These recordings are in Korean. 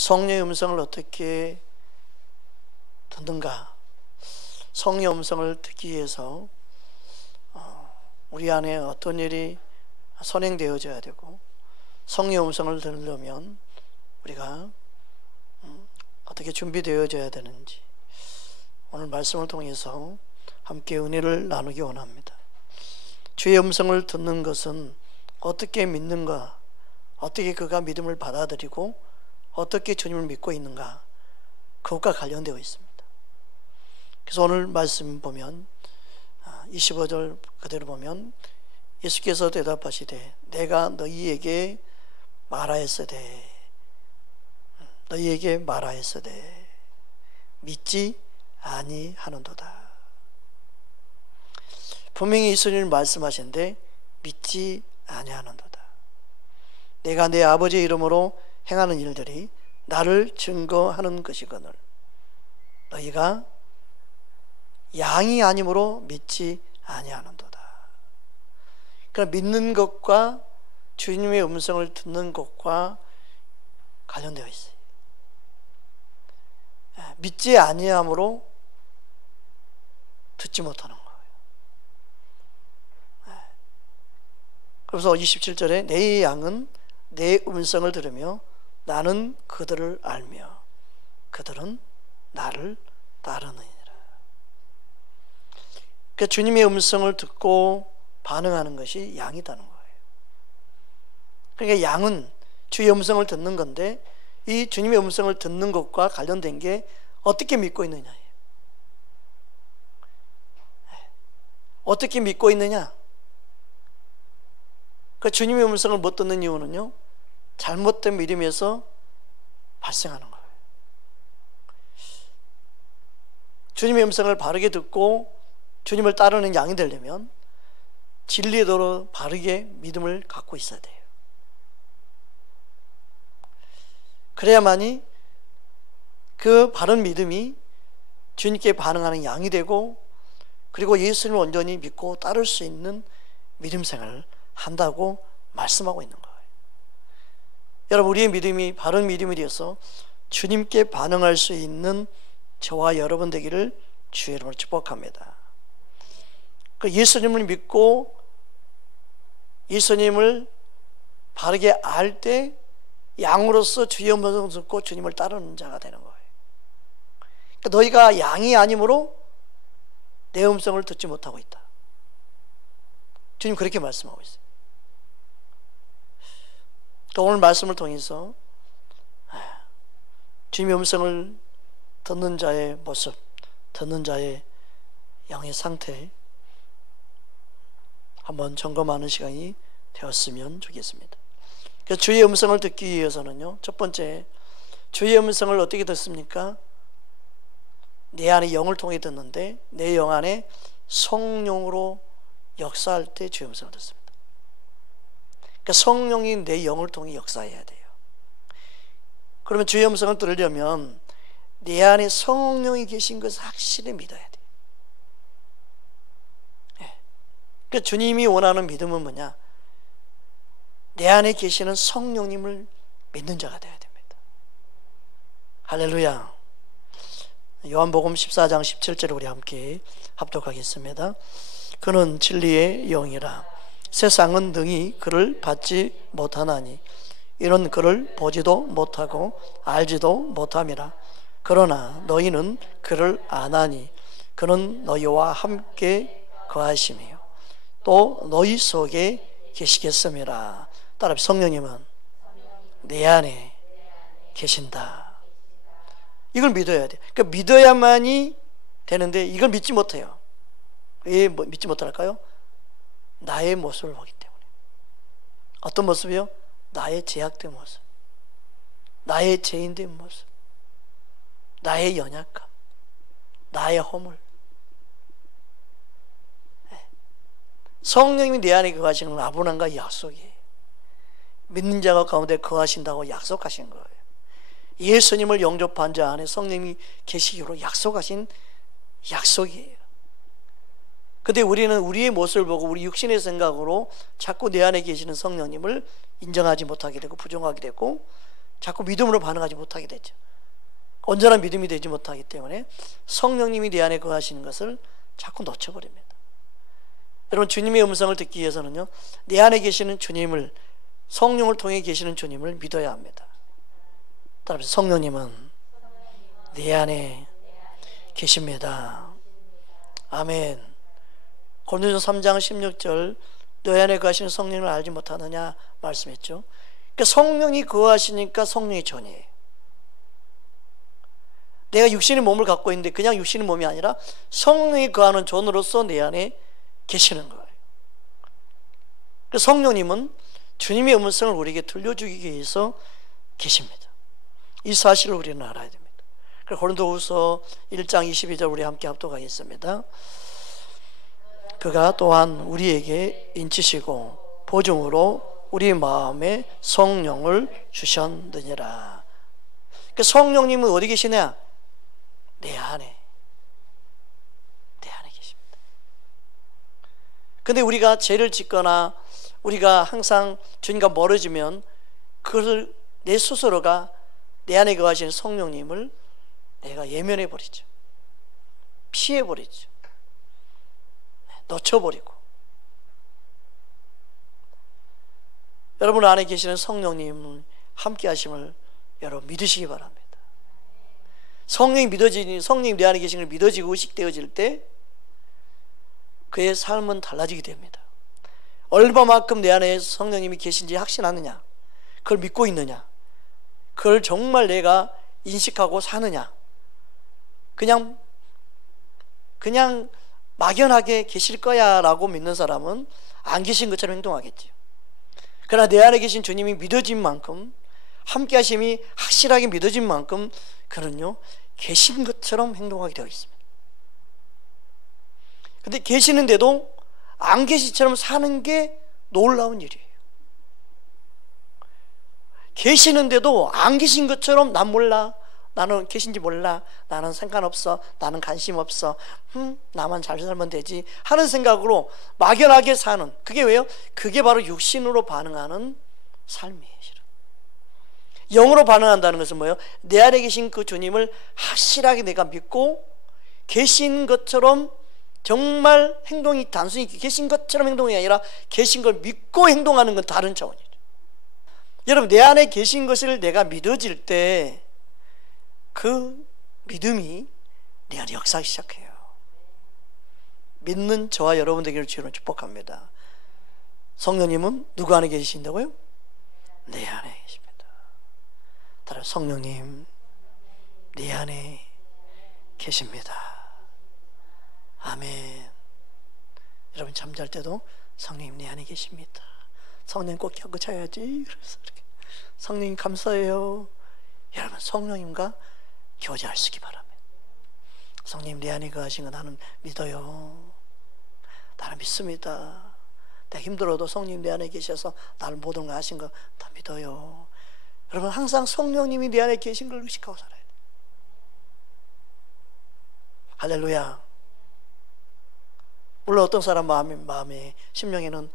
성령의 음성을 어떻게 듣는가? 성령의 음성을 듣기 위해서 우리 안에 어떤 일이 선행되어져야 되고, 성령의 음성을 들으려면 우리가 어떻게 준비되어져야 되는지 오늘 말씀을 통해서 함께 은혜를 나누기 원합니다. 주의 음성을 듣는 것은 어떻게 믿는가, 어떻게 그가 믿음을 받아들이고 어떻게 주님을 믿고 있는가, 그것과 관련되어 있습니다. 그래서 오늘 말씀 보면 25절 그대로 보면 예수께서 대답하시되 내가 너희에게 말하였으되 믿지 아니하는도다. 분명히 예수님이 말씀하시는데 믿지 아니하는도다. 내가 내 아버지의 이름으로 행하는 일들이 나를 증거하는 것이거늘 너희가 양이 아니므로 믿지 아니하는도다. 그러니까 믿는 것과 주님의 음성을 듣는 것과 관련되어 있어요. 믿지 아니함으로 듣지 못하는 거예요. 그래서 27절에 내 양은 내 음성을 들으며 나는 그들을 알며 그들은 나를 따르느니라. 그러니까 주님의 음성을 듣고 반응하는 것이 양이다는 거예요. 그러니까 양은 주의 음성을 듣는 건데, 이 주님의 음성을 듣는 것과 관련된 게 어떻게 믿고 있느냐예요. 어떻게 믿고 있느냐? 그 주님의 음성을 못 듣는 이유는요, 잘못된 믿음에서 발생하는 거예요. 주님의 음성을 바르게 듣고 주님을 따르는 양이 되려면 진리의 도로 바르게 믿음을 갖고 있어야 돼요. 그래야만이 그 바른 믿음이 주님께 반응하는 양이 되고, 그리고 예수님을 온전히 믿고 따를 수 있는 믿음 생활을 한다고 말씀하고 있는 거예요. 여러분, 우리의 믿음이 바른 믿음이 되어서 주님께 반응할 수 있는 저와 여러분 되기를 주의 이름으로 축복합니다. 예수님을 믿고 예수님을 바르게 알 때 양으로서 주의 음성을 듣고 주님을 따르는 자가 되는 거예요. 그러니까 너희가 양이 아니므로 내 음성을 듣지 못하고 있다. 주님 그렇게 말씀하고 있어요. 또 오늘 말씀을 통해서 주님의 음성을 듣는 자의 모습, 듣는 자의 영의 상태 한번 점검하는 시간이 되었으면 좋겠습니다. 그래서 주의 음성을 듣기 위해서는요, 첫 번째, 주의 음성을 어떻게 듣습니까? 내 안에 영을 통해 듣는데, 내 영 안에 성령으로 역사할 때 주의 음성을 듣습니다. 그러니까 성령이 내 영을 통해 역사해야 돼요. 그러면 주의 음성을 들으려면 내 안에 성령이 계신 것을 확실히 믿어야 돼요. 그러니까 주님이 원하는 믿음은 뭐냐? 내 안에 계시는 성령님을 믿는 자가 되어야 됩니다. 할렐루야. 요한복음 14장 17절에 우리 함께 합독하겠습니다. 그는 진리의 영이라 세상은 능히 그를 받지 못하나니 이는 그를 보지도 못하고 알지도 못함이라. 그러나 너희는 그를 아나니 그는 너희와 함께 거하심이요 또 너희 속에 계시겠음이라. 따라 성령님은 내 안에 계신다. 이걸 믿어야 돼. 그러니까 믿어야만이 되는데 이걸 믿지 못해요. 왜 믿지 못할까요? 나의 모습을 보기 때문에. 어떤 모습이요? 나의 제약된 모습, 나의 죄인된 모습, 나의 연약함, 나의 허물. 성령님이 내 안에 거하시는 건 아브라함과 약속이에요. 믿는 자가 가운데 거하신다고 약속하신 거예요. 예수님을 영접한 자 안에 성령님이 계시기로 약속하신 약속이에요. 근데 우리는 우리의 모습을 보고 우리 육신의 생각으로 자꾸 내 안에 계시는 성령님을 인정하지 못하게 되고 부정하게 되고 자꾸 믿음으로 반응하지 못하게 되죠. 온전한 믿음이 되지 못하기 때문에 성령님이 내 안에 거하시는 것을 자꾸 놓쳐버립니다. 여러분, 주님의 음성을 듣기 위해서는요, 내 안에 계시는 주님을, 성령을 통해 계시는 주님을 믿어야 합니다. 따라서 성령님은 내 안에 계십니다. 아멘. 고린도전서 3장 16절, 너희 안에 거하시는 성령을 알지 못하느냐 말씀했죠. 그러니까 성령이 거하시니까 성령이 전이에요. 내가 육신의 몸을 갖고 있는데 그냥 육신의 몸이 아니라 성령이 거하는 존으로서 내 안에 계시는 거예요. 성령님은 주님의 음성을 우리에게 들려주기 위해서 계십니다. 이 사실을 우리는 알아야 됩니다. 고린도후서 1장 22절 우리 함께 합독하겠습니다. 그가 또한 우리에게 인치시고 보증으로 우리 마음에 성령을 주셨느니라. 그러니까 성령님은 어디 계시냐? 내 안에 계십니다. 근데 우리가 죄를 짓거나 우리가 항상 주님과 멀어지면 그것을 내 스스로가 내 안에 거하시는 성령님을 내가 예면해 버리죠. 피해 버리죠. 놓쳐버리고. 여러분 안에 계시는 성령님 함께 하심을 여러분 믿으시기 바랍니다. 성령님 내 안에 계신 걸 믿어지고 의식되어질 때 그의 삶은 달라지게 됩니다. 얼마만큼 내 안에 성령님이 계신지 확신하느냐, 그걸 믿고 있느냐, 그걸 정말 내가 인식하고 사느냐, 그냥 막연하게 계실 거야 라고 믿는 사람은 안 계신 것처럼 행동하겠죠. 그러나 내 안에 계신 주님이 믿어진 만큼, 함께 하심이 확실하게 믿어진 만큼 그는요 계신 것처럼 행동하게 되어 있습니다. 근데 계시는데도 안 계시처럼 사는 게 놀라운 일이에요. 계시는데도 안 계신 것처럼 난 몰라, 나는 계신지 몰라, 나는 상관없어, 나는 관심 없어, 나만 잘 살면 되지 하는 생각으로 막연하게 사는, 그게 왜요? 그게 바로 육신으로 반응하는 삶이에요. 영으로 반응한다는 것은 뭐예요? 내 안에 계신 그 주님을 확실하게 내가 믿고 계신 것처럼, 정말 행동이 단순히 계신 것처럼 행동이 아니라 계신 걸 믿고 행동하는 건 다른 차원이죠. 여러분, 내 안에 계신 것을 내가 믿어질 때 그 믿음이 내 안에 역사하기 시작해요. 믿는 저와 여러분 되기를 주로 축복합니다. 성령님은 누구 안에 계신다고요? 내 안에 계십니다. 따라 성령님 내 안에 계십니다. 아멘. 여러분 잠잘 때도 성령님 내 안에 계십니다. 성령님 꼭 껴고 자야지. 그래서 이렇게 성령님 감사해요. 여러분 성령님과 교제할 수 있기 바랍니다. 성령님 내 안에 거하신 거 나는 믿어요. 나는 믿습니다. 내가 힘들어도 성령님 내 안에 계셔서 나를 모든 걸 하신 거 다 믿어요. 여러분 항상 성령님이 내 안에 계신 걸 의식하고 살아야 돼요. 할렐루야. 물론 어떤 사람 마음에 심령에는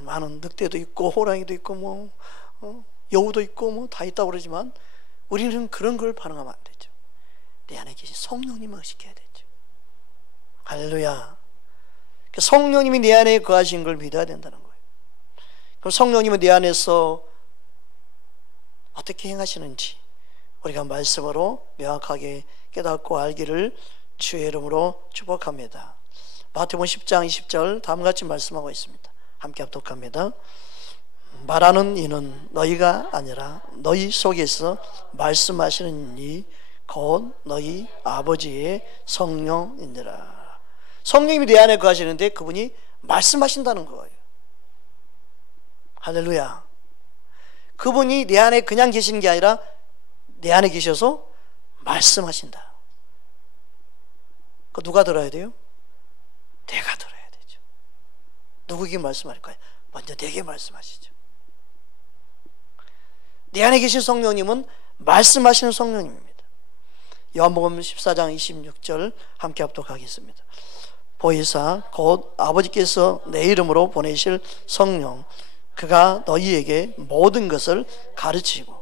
많은 늑대도 있고 호랑이도 있고 여우도 있고 다 있다고 그러지만 우리는 그런 걸 반응하면 안 되죠. 내 안에 계신 성령님을 의식해야 되죠. 할렐루야. 성령님이 내 안에 거하신 걸 믿어야 된다는 거예요. 그럼 성령님은 내 안에서 어떻게 행하시는지 우리가 말씀으로 명확하게 깨닫고 알기를 주의 이름으로 축복합니다. 마태복음 10장 20절 다음과 같이 말씀하고 있습니다. 함께 합독합니다. 말하는 이는 너희가 아니라 너희 속에서 말씀하시는 이 곧 너희 아버지의 성령이니라. 성령님이 내 안에 거하시는데 그분이 말씀하신다는 거예요. 할렐루야. 그분이 내 안에 그냥 계시는 게 아니라 내 안에 계셔서 말씀하신다. 그 누가 들어야 돼요? 내가 들어야 되죠. 누구에게 말씀할까요? 먼저 내게 말씀하시죠. 내 안에 계신 성령님은 말씀하시는 성령님입니다. 요한복음 14장 26절 함께 합독하겠습니다. 보혜사 곧 아버지께서 내 이름으로 보내실 성령 그가 너희에게 모든 것을 가르치고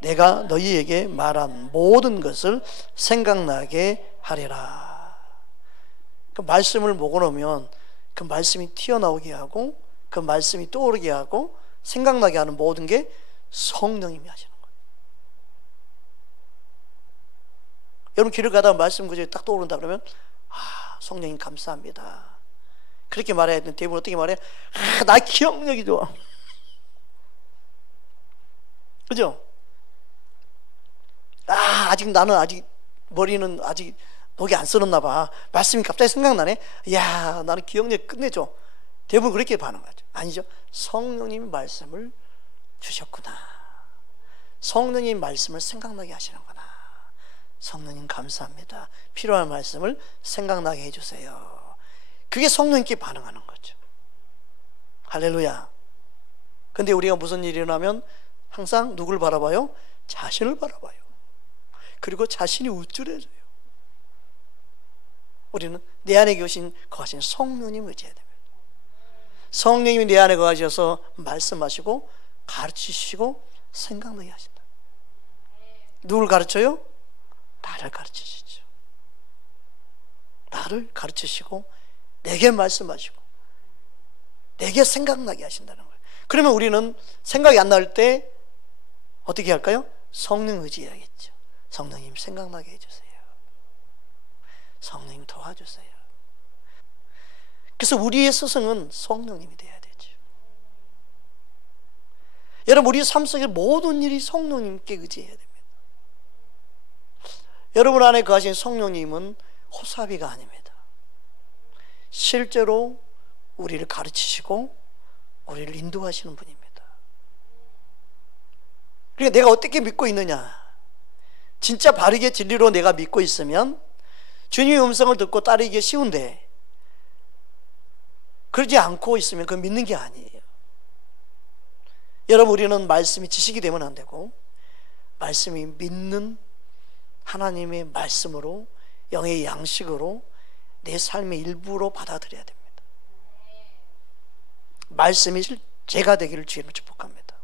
내가 너희에게 말한 모든 것을 생각나게 하리라. 그 말씀을 먹어놓으면 그 말씀이 튀어나오게 하고 그 말씀이 떠오르게 하고 생각나게 하는 모든 게 성령님이 하시는 거예요. 여러분 길을 가다가 말씀 구절이 딱 떠오른다 그러면 성령님 감사합니다. 그렇게 말해야 되는데 대부분 어떻게 말해? 나 기억력이 좋아. 그죠? 나는 아직 머리는 아직 녹이 안 썰었나 봐. 말씀이 갑자기 생각나네. 이야, 나는 기억력 끝내줘. 대부분 그렇게 반응하죠. 아니죠. 성령님이 말씀을 주셨구나. 성령님 말씀을 생각나게 하시는구나. 성령님 감사합니다. 필요한 말씀을 생각나게 해주세요. 그게 성령님께 반응하는 거죠. 할렐루야. 근데 우리가 무슨 일이 일어나면 항상 누굴 바라봐요? 자신을 바라봐요. 그리고 자신이 우쭐해져요. 우리는 내 안에 계신 거하신 성령님 의지해야 됩니다. 성령님이 내 안에 거하셔서 말씀하시고 가르치시고 생각나게 하신다. 누굴 가르쳐요? 나를 가르치시죠. 나를 가르치시고 내게 말씀하시고 내게 생각나게 하신다는 거예요. 그러면 우리는 생각이 안 날 때 어떻게 할까요? 성령 의지해야겠죠. 성령님 생각나게 해주세요. 성령님 도와주세요. 그래서 우리의 스승은 성령님이 되어야 되죠. 여러분 우리 삶 속의 모든 일이 성령님께 의지해야 됩니다. 여러분 안에 거하신 성령님은 호사비가 아닙니다. 실제로 우리를 가르치시고 우리를 인도하시는 분입니다. 그러니까 내가 어떻게 믿고 있느냐, 진짜 바르게 진리로 내가 믿고 있으면 주님의 음성을 듣고 따르기 쉬운데 그러지 않고 있으면 그건 믿는 게 아니에요. 여러분 우리는 말씀이 지식이 되면 안 되고 말씀이 믿는 하나님의 말씀으로 영의 양식으로 내 삶의 일부로 받아들여야 됩니다. 말씀이 제가 되기를 주님을 축복합니다.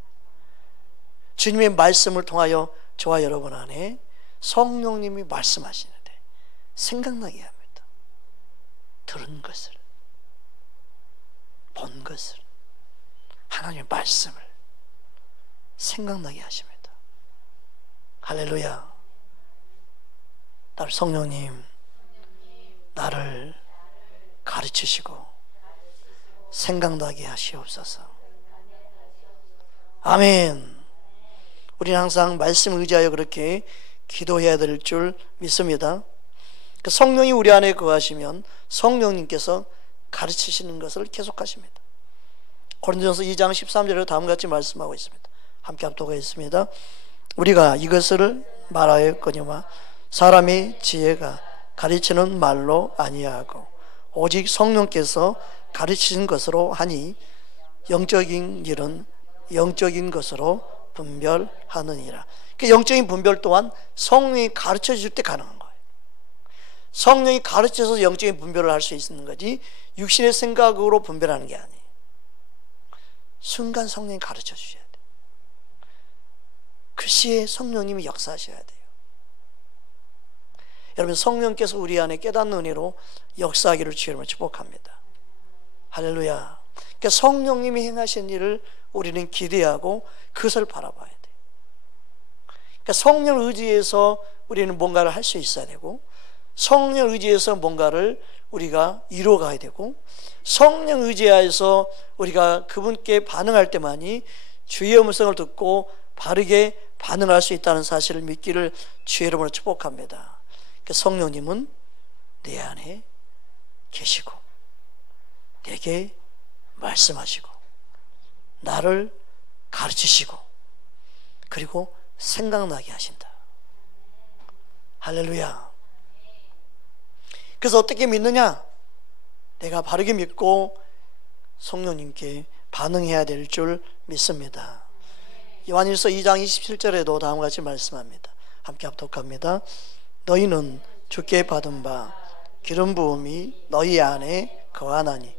주님의 말씀을 통하여 저와 여러분 안에 성령님이 말씀하시는데 생각나게 합니다. 들은 것을, 본 것을, 하나님의 말씀을 생각나게 하십니다. 할렐루야. 나를 성령님, 나를 가르치시고 생각나게 하시옵소서. 아멘. 우리는 항상 말씀을 의지하여 그렇게 기도해야 될 줄 믿습니다. 성령이 우리 안에 거하시면 성령님께서 가르치시는 것을 계속하십니다. 고린도전서 2장 13절에 다음과 같이 말씀하고 있습니다. 함께 합독하겠습니다. 우리가 이것을 말하였거니와 사람의 지혜가 가르치는 말로 아니하고 오직 성령께서 가르치신 것으로 하니 영적인 일은 영적인 것으로 분별하느니라. 그 영적인 분별 또한 성령이 가르쳐 줄 때 가능한 거예요. 성령이 가르쳐서 영적인 분별을 할 수 있는 거지 육신의 생각으로 분별하는 게 아니에요. 순간 성령이 가르쳐 주셔야 돼요. 그 시에 성령님이 역사하셔야 돼요. 여러분 성령께서 우리 안에 깨닫는 은혜로 역사하기를 주님을 축복합니다. 할렐루야. 그러니까 성령님이 행하신 일을 우리는 기대하고 그것을 바라봐야 돼요. 그러니까 성령을 의지해서 우리는 뭔가를 할 수 있어야 되고 성령을 의지해서 뭔가를 우리가 이루어가야 되고 성령 의지하여서 우리가 그분께 반응할 때만이 주의 음성을 듣고 바르게 반응할 수 있다는 사실을 믿기를 주의 이름으로 축복합니다. 그러니까 성령님은 내 안에 계시고 내게 말씀하시고 나를 가르치시고 그리고 생각나게 하신다. 할렐루야. 그래서 어떻게 믿느냐? 내가 바르게 믿고 성령님께 반응해야 될 줄 믿습니다. 요한일서 2장 27절에도 다음과 같이 말씀합니다. 함께 합독합니다. 너희는 주께 받은 바 기름 부음이 너희 안에 거하나니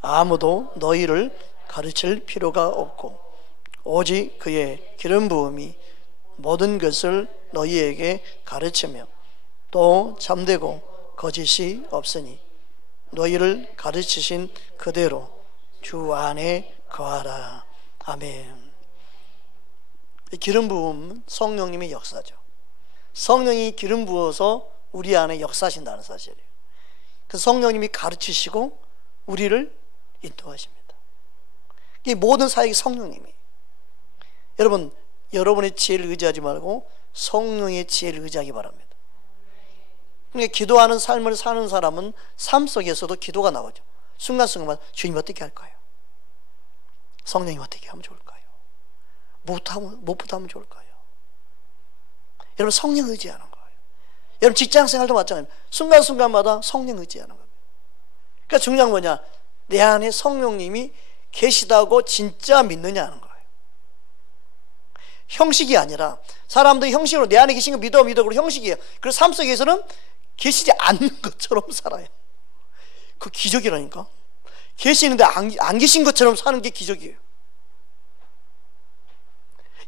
아무도 너희를 가르칠 필요가 없고 오직 그의 기름 부음이 모든 것을 너희에게 가르치며 또 참되고 거짓이 없으니 너희를 가르치신 그대로 주 안에 거하라. 아멘. 기름 부음 성령님의 역사죠. 성령이 기름 부어서 우리 안에 역사하신다는 사실이에요. 그 성령님이 가르치시고 우리를 인도하십니다. 이 모든 사역이 성령님이. 여러분, 여러분의 지혜를 의지하지 말고 성령의 지혜를 의지하기 바랍니다. 그러니까 기도하는 삶을 사는 사람은 삶 속에서도 기도가 나오죠. 순간순간마다 주님 어떻게 할까요? 성령님 어떻게 하면 좋을까요? 무엇부터 하면 좋을까요? 여러분, 성령 의지하는 거예요. 여러분, 직장생활도 마찬가지입니다. 순간순간마다 성령 의지하는 겁니다. 그러니까 중요한 건 뭐냐? 내 안에 성령님이 계시다고 진짜 믿느냐 하는 거예요. 형식이 아니라, 사람들이 형식으로 내 안에 계신 거 믿어 그리고 형식이에요. 그래서 삶 속에서는 계시지 않는 것처럼 살아요. 그 기적이라니까. 계시는데 안 계신 것처럼 사는 게 기적이에요.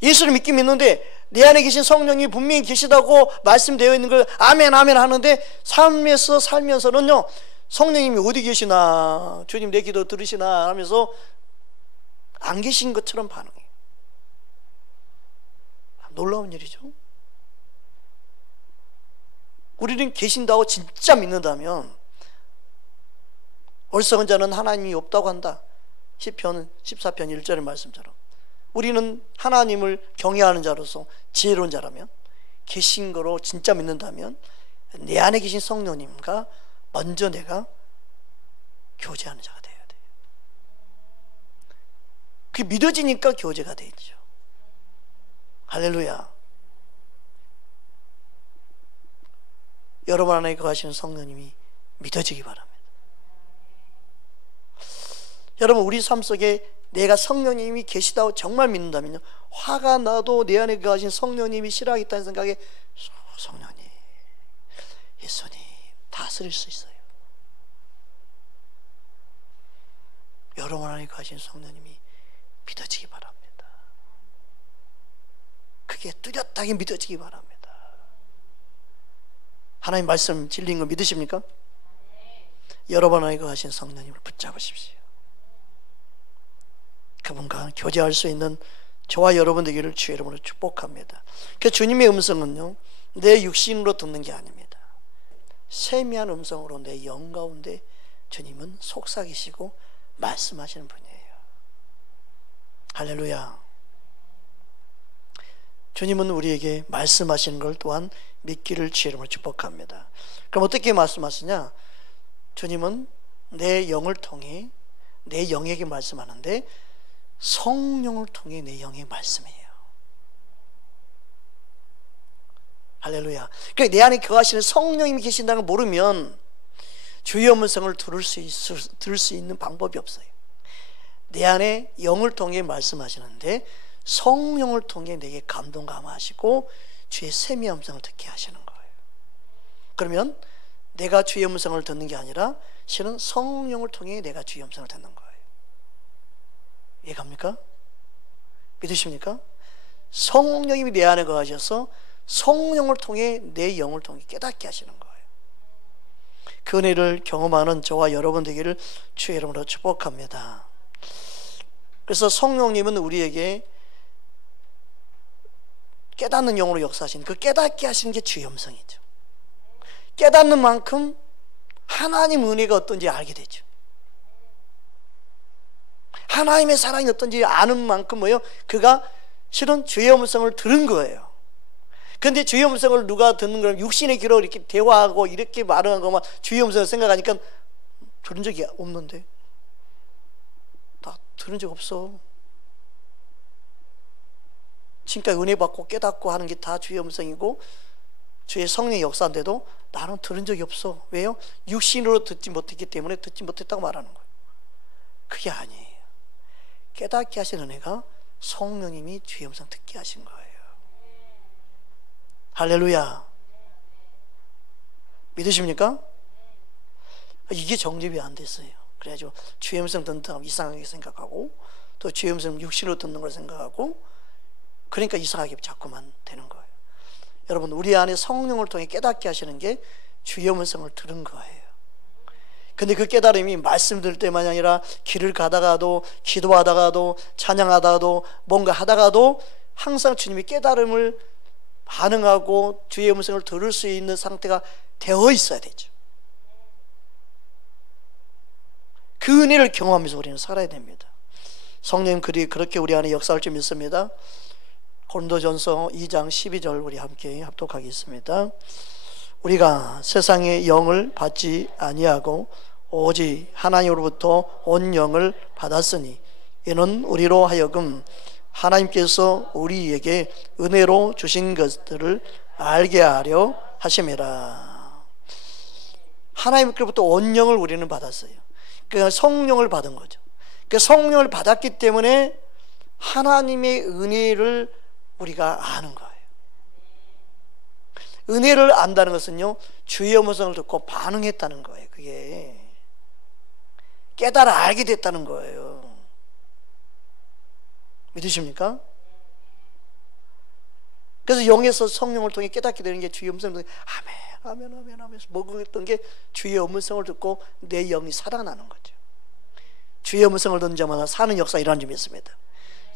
예수를 믿긴 믿는데 내 안에 계신 성령이 분명히 계시다고 말씀되어 있는 걸 아멘 아멘 하는데 삶에서 살면서는요, 성령님이 어디 계시나, 주님 내 기도 들으시나 하면서 안 계신 것처럼 반응해요. 놀라운 일이죠. 우리는 계신다고 진짜 믿는다면, 어리석은 자는 하나님이 없다고 한다. 시편 14편 1절의 말씀처럼 우리는 하나님을 경외하는 자로서 지혜로운 자라면, 계신 거로 진짜 믿는다면 내 안에 계신 성령님과 먼저 내가 교제하는 자가 돼야 돼요. 그게 믿어지니까 교제가 되죠. 할렐루야. 여러분 안에 거하시는 성령님이 믿어지기 바랍니다. 여러분, 우리 삶 속에 내가 성령님이 계시다고 정말 믿는다면요, 화가 나도 내 안에 거하신 성령님이 싫어하겠다는 생각에 성령님, 예수님 다스릴 수 있어요. 여러분 안에 거하신 성령님이 믿어지기 바랍니다. 그게 뚜렷하게 믿어지기 바랍니다. 하나님 말씀 진리인 거 믿으십니까? 여러분 안에 거하신 성령님을 붙잡으십시오. 그분과 교제할 수 있는 저와 여러분 되기를 주의 이름으로 축복합니다. 그 주님의 음성은요, 내 육신으로 듣는 게 아닙니다. 세미한 음성으로 내 영 가운데 주님은 속삭이시고 말씀하시는 분이에요. 할렐루야. 주님은 우리에게 말씀하시는 걸 또한 믿기를 주의 이름으로 축복합니다. 그럼 어떻게 말씀하시냐? 주님은 내 영을 통해 내 영에게 말씀하는데 성령을 통해 내 영의 말씀이에요. 할렐루야. 그러니까 내 안에 거하시는 성령님이 계신다는 걸 모르면 주의 음성을 들을 수 있는 방법이 없어요. 내 안에 영을 통해 말씀하시는데 성령을 통해 내게 감동 감화하시고 주의 세미한 음성을 듣게 하시는 거예요. 그러면 내가 주의 음성을 듣는 게 아니라 실은 성령을 통해 내가 주의 음성을 듣는 거예요. 이해갑니까? 믿으십니까? 성령님이 내 안에 거하셔서 성령을 통해 내 영을 통해 깨닫게 하시는 거예요. 그 은혜를 경험하는 저와 여러분 되기를 주의 이름으로 축복합니다. 그래서 성령님은 우리에게 깨닫는 영으로 역사하시는, 그 깨닫게 하시는 게 주의 음성이죠. 깨닫는 만큼 하나님 은혜가 어떤지 알게 되죠. 하나님의 사랑이 어떤지 아는 만큼 뭐예요? 그가 실은 주의 음성을 들은 거예요. 그런데 주의 음성을 누가 듣는 거는 육신의 귀로 이렇게 대화하고 이렇게 말하는 것만 주의 음성을 생각하니까 들은 적이 없는데, 나 들은 적 없어. 지금까지 은혜 받고 깨닫고 하는 게 다 주의 음성이고 주의 성령의 역사인데도 나는 들은 적이 없어. 왜요? 육신으로 듣지 못했기 때문에 듣지 못했다고 말하는 거예요. 그게 아니에요. 깨닫게 하신 은혜가 성령님이 주의 음성 듣게 하신 거예요. 할렐루야. 믿으십니까? 이게 정립이 안 됐어요. 그래가지고 주의 음성 듣는 사람 이상하게 생각하고 또 주의 음성 육신으로 듣는 걸 생각하고 그러니까 이상하게 자꾸만 되는 거예요. 여러분, 우리 안에 성령을 통해 깨닫게 하시는 게 주의 음성을 들은 거예요. 근데 그 깨달음이 말씀 들을 때만이 아니라 길을 가다가도, 기도하다가도, 찬양하다가도, 뭔가 하다가도 항상 주님이 깨달음을 반응하고 주의 음성을 들을 수 있는 상태가 되어 있어야 되죠. 그 은혜를 경험하면서 우리는 살아야 됩니다. 성령 그렇게 우리 안에 역사할 줄 믿습니다. 고린도전서 2장 12절 우리 함께 합독하겠습니다. 우리가 세상의 영을 받지 아니하고 오직 하나님으로부터 온 영을 받았으니 이는 우리로 하여금 하나님께서 우리에게 은혜로 주신 것들을 알게 하려 하심이라. 하나님께로부터 온 영을 우리는 받았어요. 그러니까 성령을 받은 거죠. 그러니까 성령을 받았기 때문에 하나님의 은혜를 우리가 아는 거예요. 은혜를 안다는 것은요, 주의 음성을 듣고 반응했다는 거예요. 그게 깨달아 알게 됐다는 거예요. 믿으십니까? 그래서 영에서 성령을 통해 깨닫게 되는 게 주의 음성을 통해 아멘 아멘 아멘 하면서 먹었던 게 주의 음성을 듣고 내 영이 살아나는 거죠. 주의 음성을 듣는 자마다 사는 역사 일어나는 점이 있습니다.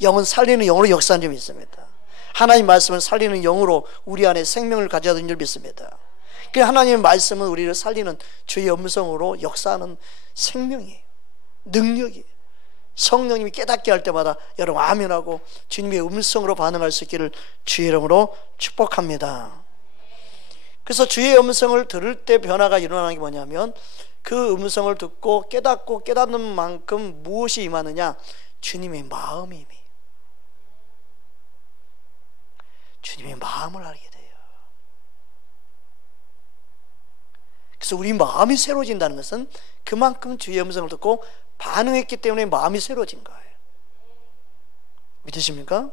영은 살리는 영으로 역사하는 점이 있습니다. 하나님 말씀은 살리는 영으로 우리 안에 생명을 가져야 되는 줄 믿습니다. 그 하나님의 말씀은 우리를 살리는 주의 음성으로 역사하는 생명이에요. 능력이에요. 성령님이 깨닫게 할 때마다 여러분 아멘하고 주님의 음성으로 반응할 수 있기를 주의 이름으로 축복합니다. 그래서 주의 음성을 들을 때 변화가 일어나는 게 뭐냐면 그 음성을 듣고 깨닫고 깨닫는 만큼 무엇이 임하느냐? 주님의 마음이 임해요. 주님의 마음을 알게 돼요. 그래서 우리 마음이 새로워진다는 것은 그만큼 주의 음성을 듣고 반응했기 때문에 마음이 새로워진 거예요. 믿으십니까?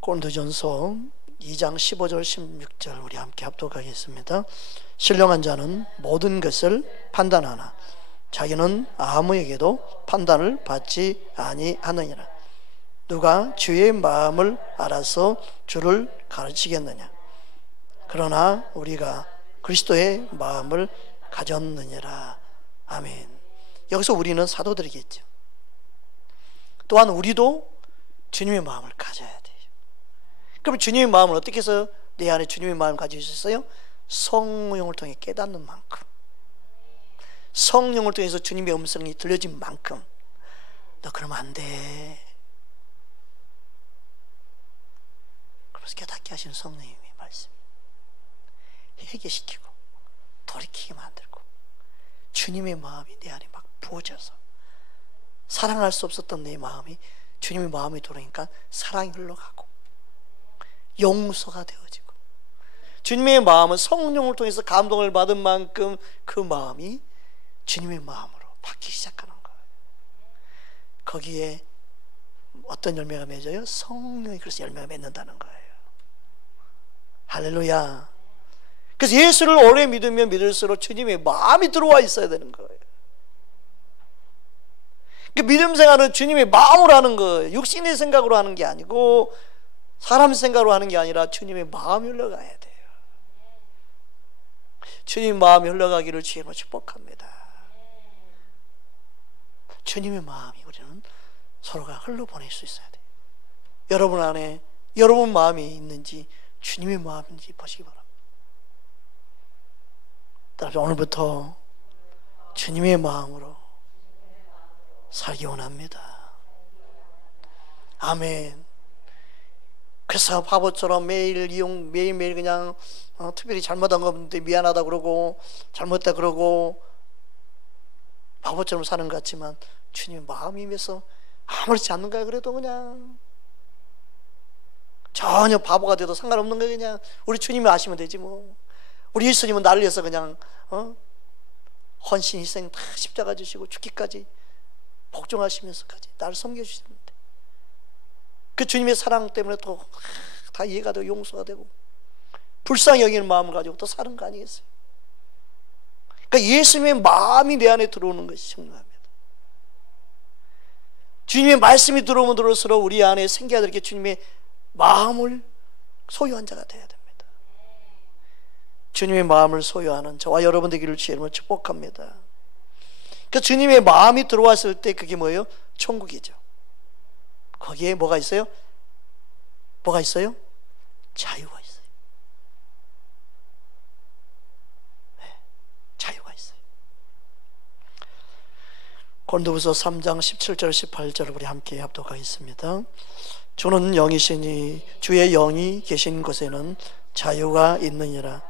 고린도전서 2장 15절 16절 우리 함께 합독하겠습니다. 신령한 자는 모든 것을 판단하나 자기는 아무에게도 판단을 받지 아니하느니라. 누가 주의 마음을 알아서 주를 가르치겠느냐? 그러나 우리가 그리스도의 마음을 가졌느니라. 아멘. 여기서 우리는 사도들이겠죠. 또한 우리도 주님의 마음을 가져야 돼요. 그럼 주님의 마음을 어떻게 해서 내 안에 주님의 마음을 가질 수 있어요? 성령을 통해 깨닫는 만큼, 성령을 통해서 주님의 음성이 들려진 만큼. 너 그러면 안 돼. 그래서 깨닫게 하시는 성령님의 말씀, 회개시키고 돌이키게 만들고 주님의 마음이 내 안에 막 부어져서 사랑할 수 없었던 내 마음이 주님의 마음이 들어오니까 사랑이 흘러가고 용서가 되어지고, 주님의 마음은 성령을 통해서 감동을 받은 만큼 그 마음이 주님의 마음으로 바뀌기 시작하는 거예요. 거기에 어떤 열매가 맺어요? 성령이 그래서 열매가 맺는다는 거예요. 할렐루야. 그래서 예수를 오래 믿으면 믿을수록 주님의 마음이 들어와 있어야 되는 거예요. 그 믿음 생활은 주님의 마음으로 하는 거예요. 육신의 생각으로 하는 게 아니고 사람 생각으로 하는 게 아니라 주님의 마음이 흘러가야 돼요. 주님의 마음이 흘러가기를 주님으로 축복합니다. 주님의 마음이 우리는 서로가 흘러보낼 수 있어야 돼요. 여러분 안에 여러분 마음이 있는지 주님의 마음인지 보시기 바랍니다. 따라서 오늘부터 주님의 마음으로 살기 원합니다. 아멘. 그래서 바보처럼 매일매일 그냥 특별히 잘못한 거 없는데 미안하다 그러고 잘못했다 그러고 바보처럼 사는 것 같지만 주님의 마음이 임해서 아무렇지 않는 거야. 그래도 그냥 전혀 바보가 돼도 상관없는 거야. 그냥 우리 주님이 아시면 되지 뭐. 우리 예수님은 나를 위해서 그냥 헌신 희생 다 십자가 지시고 죽기까지 복종하시면서까지 나를 섬겨주시는데 그 주님의 사랑 때문에 또 다 이해가 되고 용서가 되고 불쌍히 여기는 마음을 가지고 또 사는 거 아니겠어요? 그러니까 예수님의 마음이 내 안에 들어오는 것이 중요합니다. 주님의 말씀이 들어오면 들어올수록 우리 안에 생겨야 될 게 주님의 마음을 소유한 자가 되어야 됩니다. 주님의 마음을 소유하는 저와 여러분 되기를 주의 이름으로 축복합니다. 그 주님의 마음이 들어왔을 때 그게 뭐예요? 천국이죠. 거기에 뭐가 있어요? 뭐가 있어요? 자유가 있어요. 네, 자유가 있어요. 고린도후서 3장 17절 18절을 우리 함께 합독하겠습니다. 주는 영이시니 주의 영이 계신 곳에는 자유가 있느니라.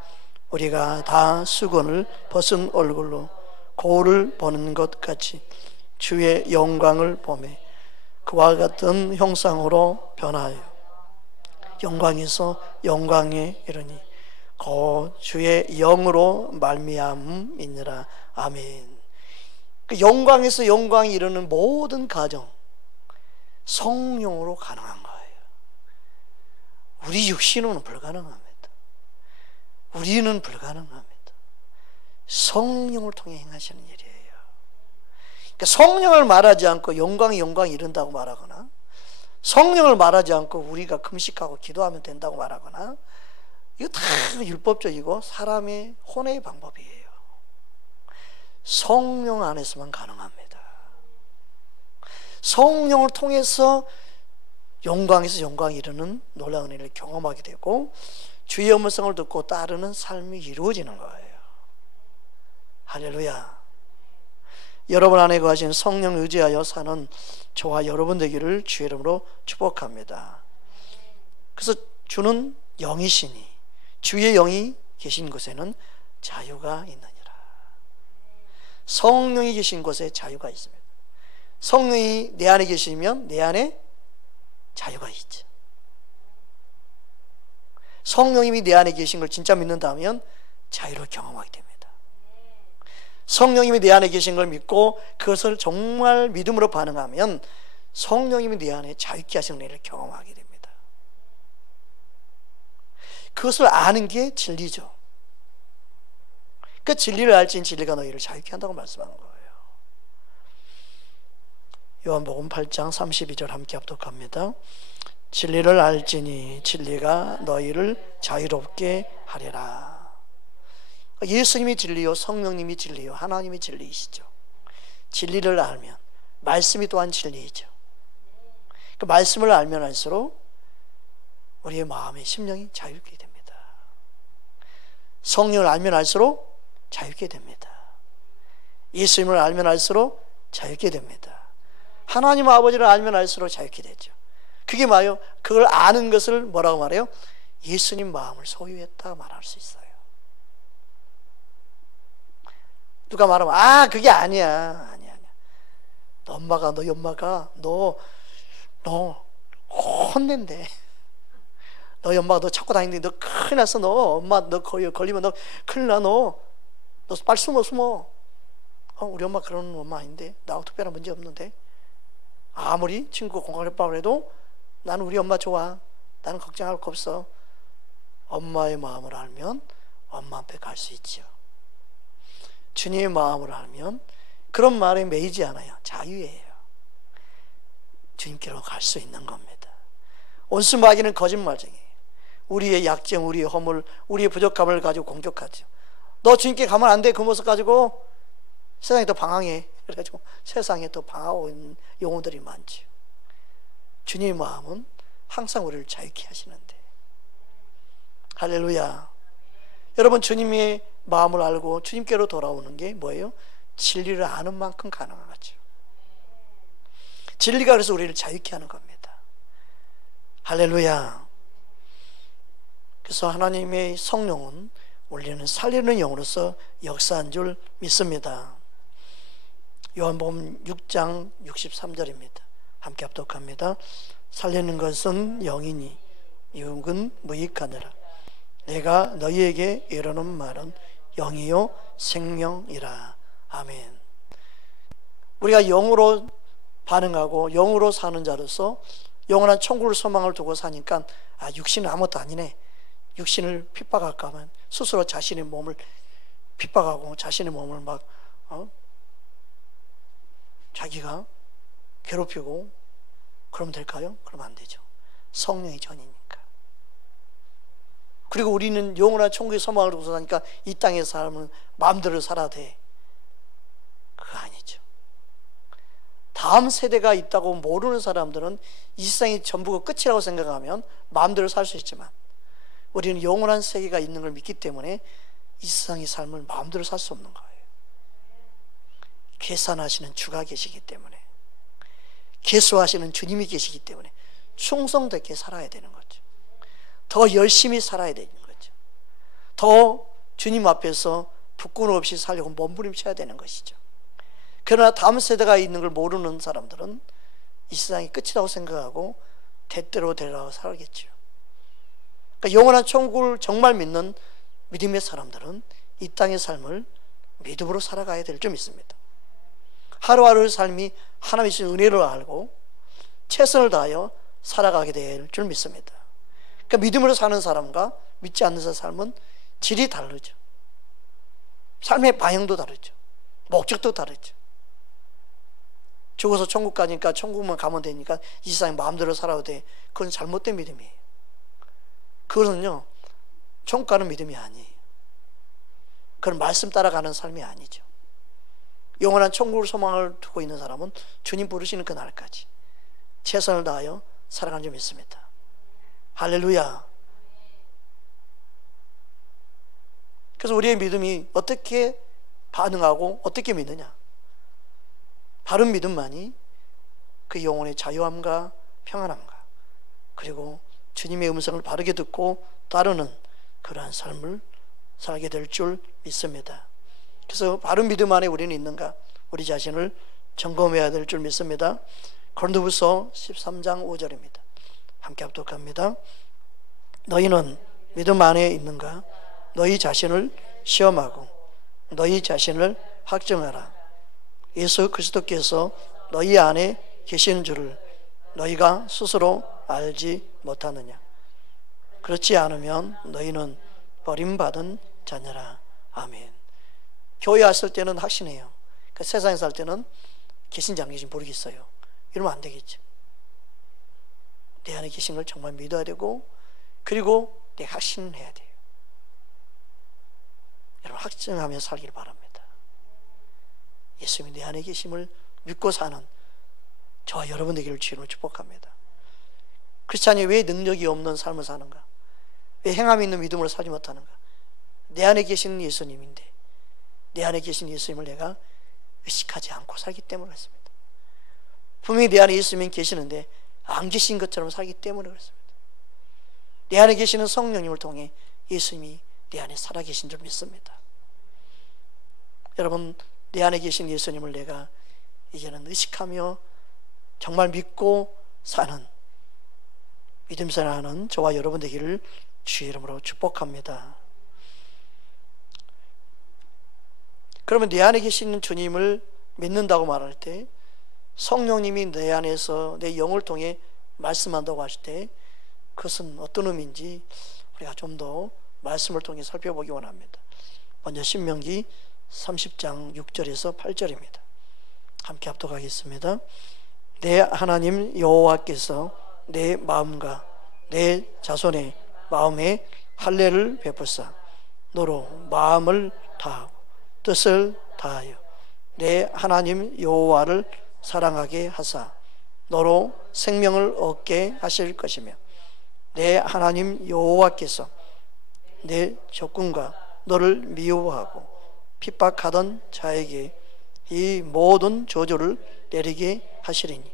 우리가 다 수건을 벗은 얼굴로 거울을 보는 것 같이 주의 영광을 보매 그와 같은 형상으로 변하여 영광에서 영광에 이르니 곧 주의 영으로 말미암음이니라. 아멘. 그 영광에서 영광에 이르는 모든 과정 성령으로 가능한 거예요. 우리 육신은 불가능합니다. 우리는 불가능합니다. 성령을 통해 행하시는 일이에요. 그러니까 성령을 말하지 않고 영광이 이른다고 말하거나, 성령을 말하지 않고 우리가 금식하고 기도하면 된다고 말하거나, 이거 다 율법적이고 사람의 혼의 방법이에요. 성령 안에서만 가능합니다. 성령을 통해서 영광에서 영광이 이르는 놀라운 일을 경험하게 되고 주의 음성을 듣고 따르는 삶이 이루어지는 거예요. 할렐루야. 여러분 안에 거하신 성령 의지하여 사는 저와 여러분 되기를 주의 이름으로 축복합니다. 그래서 주는 영이시니 주의 영이 계신 곳에는 자유가 있느니라. 성령이 계신 곳에 자유가 있습니다. 성령이 내 안에 계시면 내 안에 자유가 있죠. 성령님이 내 안에 계신 걸 진짜 믿는다면 자유를 경험하게 됩니다. 성령님이 내 안에 계신 걸 믿고 그것을 정말 믿음으로 반응하면 성령님이 내 안에 자유케 하시는 일을 경험하게 됩니다. 그것을 아는 게 진리죠. 그 진리를 알지니 진리가 너희를 자유케 한다고 말씀하는 거예요. 요한복음 8장 32절 함께 합독합니다. 진리를 알지니 진리가 너희를 자유롭게 하리라. 예수님이 진리요, 성령님이 진리요, 하나님이 진리이시죠. 진리를 알면 말씀이 또한 진리이죠. 그 말씀을 알면 알수록 우리의 마음의 심령이 자유롭게 됩니다. 성령을 알면 알수록 자유롭게 됩니다. 예수님을 알면 알수록 자유롭게 됩니다. 하나님 아버지를 알면 알수록 자유롭게 되죠. 그게 뭐예요? 그걸 아는 것을 뭐라고 말해요? 예수님 마음을 소유했다 말할 수 있어요. 누가 말하면 아 그게 아니야. 너 엄마가 너희 엄마가 너 혼낸대. 너희 엄마가 너 찾고 다니는데 너 큰일 났어. 너 엄마 너 걸리면 너 큰일 나. 너 빨리 숨어. 우리 엄마 그런 엄마 아닌데 나하고 특별한 문제 없는데 아무리 친구가 공감했다고 해도 나는 우리 엄마 좋아. 나는 걱정할 거 없어. 엄마의 마음을 알면 엄마 앞에 갈 수 있죠. 주님의 마음을 알면 그런 말에 매이지 않아요. 자유예요. 주님께로 갈 수 있는 겁니다. 온수 마귀는 거짓말쟁이에요. 우리의 약점, 우리의 허물, 우리의 부족함을 가지고 공격하죠. 너 주님께 가면 안 돼. 그 모습 가지고 세상이 더 방황해. 그래가지고 세상에 더 방황하고 있는 영혼들이 많죠. 주님의 마음은 항상 우리를 자유케 하시는데. 할렐루야. 여러분 주님의 마음을 알고 주님께로 돌아오는 게 뭐예요? 진리를 아는 만큼 가능하죠. 진리가 그래서 우리를 자유케 하는 겁니다. 할렐루야. 그래서 하나님의 성령은 우리는 살리는 영으로서 역사한 줄 믿습니다. 요한복음 6장 63절입니다. 함께 합독합니다. 살리는 것은 영이니 육은 무익하니라. 내가 너희에게 이르는 말은 영이요 생명이라. 아멘. 우리가 영으로 반응하고 영으로 사는 자로서 영원한 천국을 소망을 두고 사니까 육신은 아무것도 아니네. 육신을 핍박할까 하면 스스로 자신의 몸을 핍박하고 자신의 몸을 막 자기가 괴롭히고 그러면 될까요? 그러면 안 되죠. 성령의 전이니까. 그리고 우리는 영원한 천국의 소망을 두고 사니까 이 땅의 삶은 마음대로 살아야 돼. 그거 아니죠. 다음 세대가 있다고 모르는 사람들은 이 세상이 전부가 끝이라고 생각하면 마음대로 살 수 있지만, 우리는 영원한 세계가 있는 걸 믿기 때문에 이 세상의 삶을 마음대로 살 수 없는 거예요. 계산하시는 주가 계시기 때문에, 계수하시는 주님이 계시기 때문에 충성되게 살아야 되는 거죠. 더 열심히 살아야 되는 거죠. 더 주님 앞에서 부끄럼 없이 살려고 몸부림쳐야 되는 것이죠. 그러나 다음 세대가 있는 걸 모르는 사람들은 이 세상이 끝이라고 생각하고 대대로 되라고 살겠죠. 그러니까 영원한 천국을 정말 믿는 믿음의 사람들은 이 땅의 삶을 믿음으로 살아가야 될 줄 믿습니다. 하루하루의 삶이 하나님의 주신 은혜를 알고 최선을 다하여 살아가게 될 줄 믿습니다. 그러니까 믿음으로 사는 사람과 믿지 않는 사람의 삶은 질이 다르죠. 삶의 방향도 다르죠. 목적도 다르죠. 죽어서 천국 가니까 천국만 가면 되니까 이 세상에 마음대로 살아도 돼. 그건 잘못된 믿음이에요. 그거는요, 천국 가는 믿음이 아니에요. 그건 말씀 따라가는 삶이 아니죠. 영원한 천국을 소망을 두고 있는 사람은 주님 부르시는 그날까지 최선을 다하여 살아가는 줄 믿습니다. 할렐루야. 그래서 우리의 믿음이 어떻게 반응하고 어떻게 믿느냐? 바른 믿음만이 그 영혼의 자유함과 평안함과 그리고 주님의 음성을 바르게 듣고 따르는 그러한 삶을 살게 될 줄 믿습니다. 그래서 바른 믿음 안에 우리는 있는가? 우리 자신을 점검해야 될 줄 믿습니다. 고린도후서 13장 5절입니다. 함께 합독합니다. 너희는 믿음 안에 있는가? 너희 자신을 시험하고 너희 자신을 확증하라. 예수 그리스도께서 너희 안에 계시는 줄을 너희가 스스로 알지 못하느냐? 그렇지 않으면 너희는 버림받은 자녀라. 아멘. 교회 왔을 때는 확신해요. 그러니까 세상에 살 때는 계신지 안 계신지 모르겠어요. 이러면 안 되겠죠. 내 안에 계신 걸 정말 믿어야 되고, 그리고 내가 확신해야 돼요. 여러분, 확증하며 살기를 바랍니다. 예수님이 내 안에 계심을 믿고 사는 저와 여러분 되기를 주님으로 축복합니다. 크리스찬이 왜 능력이 없는 삶을 사는가? 왜 행함이 있는 믿음으로 살지 못하는가? 내 안에 계신 예수님인데, 내 안에 계신 예수님을 내가 의식하지 않고 살기 때문에 그렇습니다. 분명히 내 안에 예수님이 계시는데 안 계신 것처럼 살기 때문에 그렇습니다. 내 안에 계시는 성령님을 통해 예수님이 내 안에 살아계신 줄 믿습니다. 여러분, 내 안에 계신 예수님을 내가 이제는 의식하며 정말 믿고 사는 믿음 생활하는 저와 여러분 되기를 주의 이름으로 축복합니다. 그러면 내 안에 계시는 주님을 믿는다고 말할 때, 성령님이 내 안에서 내 영을 통해 말씀한다고 하실 때 그것은 어떤 의미인지 우리가 좀 더 말씀을 통해 살펴보기 원합니다. 먼저 신명기 30장 6절에서 8절입니다. 함께 합독하겠습니다. 내 하나님 여호와께서 내 마음과 내 자손의 마음에 할례를 베푸사 너로 마음을 다하고 뜻을 다하여 내 하나님 여호와를 사랑하게 하사 너로 생명을 얻게 하실 것이며, 내 하나님 여호와께서 내 적군과 너를 미워하고 핍박하던 자에게 이 모든 저주를 내리게 하시리니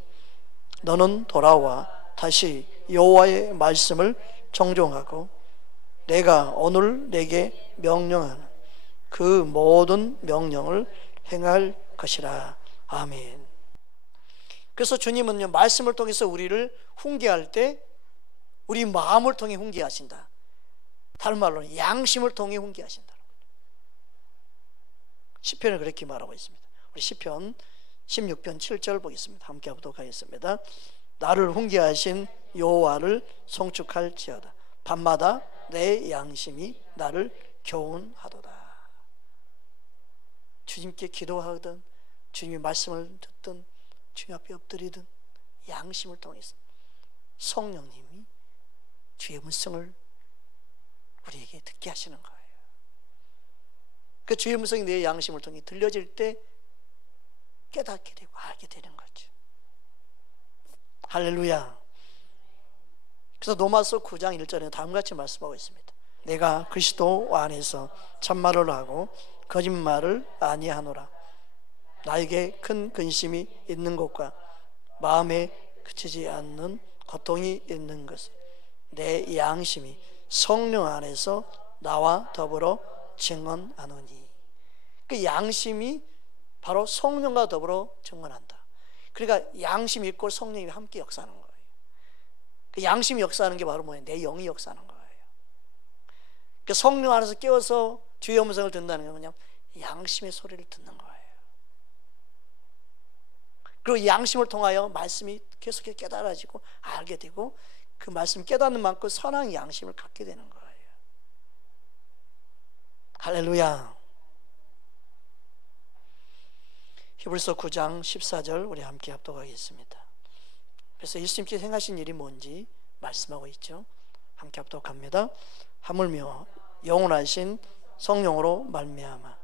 너는 돌아와 다시 여호와의 말씀을 정종하고 내가 오늘 내게 명령하는 그 모든 명령을 행할 것이라. 아멘. 그래서 주님은요, 말씀을 통해서 우리를 훈계할 때 우리 마음을 통해 훈계하신다. 다른 말로는 양심을 통해 훈계하신다. 시편을 그렇게 말하고 있습니다. 우리 시편 16편 7절 보겠습니다. 함께 보도록 하겠습니다. 나를 훈계하신 여호와를 송축할지어다. 밤마다 내 양심이 나를 교훈하도다. 주님께 기도하든 주님의 말씀을 듣든 주님 앞에 엎드리든 양심을 통해서 성령님이 주의 음성을 우리에게 듣게 하시는 거예요. 그 주의 음성이 내 양심을 통해 들려질 때 깨닫게 되고 알게 되는 거죠. 할렐루야. 그래서 로마서 9장 1절에 다음같이 말씀하고 있습니다. 내가 그리스도 안에서 참말을 하고 거짓말을 아니하노라. 나에게 큰 근심이 있는 것과 마음에 그치지 않는 고통이 있는 것은 내 양심이 성령 안에서 나와 더불어 증언하노니. 그 양심이 바로 성령과 더불어 증언한다. 그러니까 양심이 있고 성령이 함께 역사하는 거예요. 그 양심이 역사하는 게 바로 뭐예요? 내 영이 역사하는 거예요. 그 성령 안에서 깨워서 주의 음성을 듣는다는 건 그냥 양심의 소리를 듣는 거예요. 그리고 양심을 통하여 말씀이 계속 깨달아지고 알게 되고 그 말씀 깨닫는 만큼 선한 양심을 갖게 되는 거예요. 할렐루야. 히브리서 9장 14절 우리 함께 합독하겠습니다. 그래서 예수님께서 행하신 일이 뭔지 말씀하고 있죠. 함께 합독합니다. 하물며 영원하신 성령으로 말미암아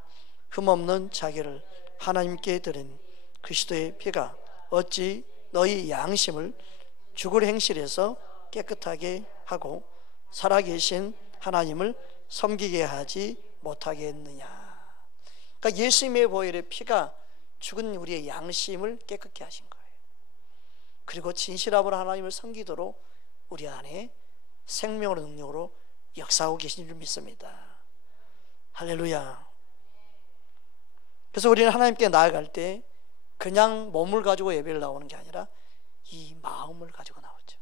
흠없는 자기를 하나님께 드린 그리스도의 피가 어찌 너희 양심을 죽을 행실에서 깨끗하게 하고 살아계신 하나님을 섬기게 하지 못하게 했느냐. 그러니까 예수님의 보혈의 피가 죽은 우리의 양심을 깨끗게 하신 거예요. 그리고 진실함으로 하나님을 섬기도록 우리 안에 생명으로 능력으로 역사하고 계신 줄 믿습니다. 할렐루야. 그래서 우리는 하나님께 나아갈 때 그냥 몸을 가지고 예배를 나오는 게 아니라 이 마음을 가지고 나오죠.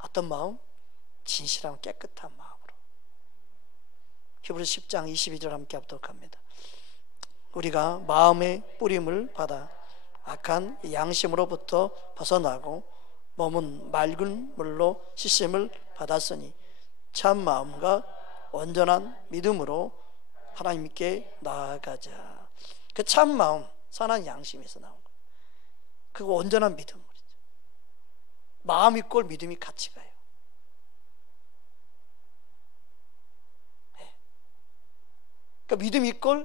어떤 마음? 진실함, 깨끗한 마음으로. 히브리서 10장 22절 함께 합독합니다. 우리가 마음의 뿌림을 받아 악한 양심으로부터 벗어나고 몸은 맑은 물로 씻음을 받았으니 참 마음과 온전한 믿음으로 하나님께 나아가자. 그 참 마음, 선한 양심에서 나온 거예요. 그거 온전한 믿음. 마음 있고 믿음이 같이 가요. 네. 그러니까 믿음 있고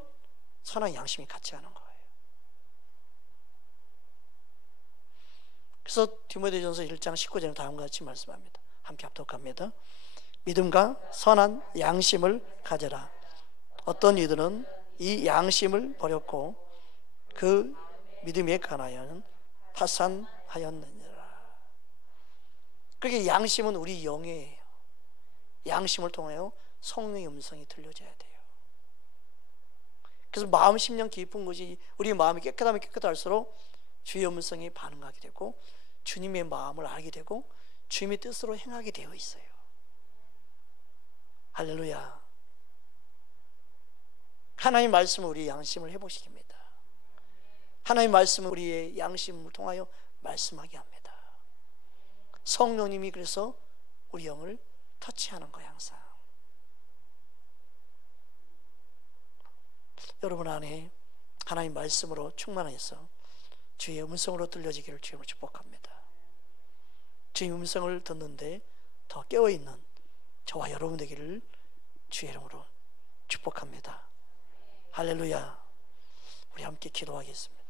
선한 양심이 같이 가는 거예요. 그래서 디모데전서 1장 19절에 다음과 같이 말씀합니다. 함께 합독합니다. 믿음과 선한 양심을 가져라. 어떤 이들은 이 양심을 버렸고 그 믿음에 관하여는 파산하였느니라. 그렇게 양심은 우리 영이에요. 양심을 통하여 성령의 음성이 들려져야 돼요. 그래서 마음 심령 깊은 것이 우리 마음이 깨끗하면 깨끗할수록 주의 음성에 반응하게 되고 주님의 마음을 알게 되고 주님의 뜻으로 행하게 되어 있어요. 할렐루야. 하나님 말씀은 우리의 양심을 회복시킵니다. 하나님 말씀은 우리의 양심을 통하여 말씀하게 합니다. 성령님이 그래서 우리 영을 터치하는 거예요. 항상 여러분 안에 하나님 말씀으로 충만해서 주의 음성으로 들려지기를 주님을 축복합니다. 주의 음성을 듣는데 더 깨어있는 저와 여러분 되기를 주의 이름으로 축복합니다. 할렐루야. 우리 함께 기도하겠습니다.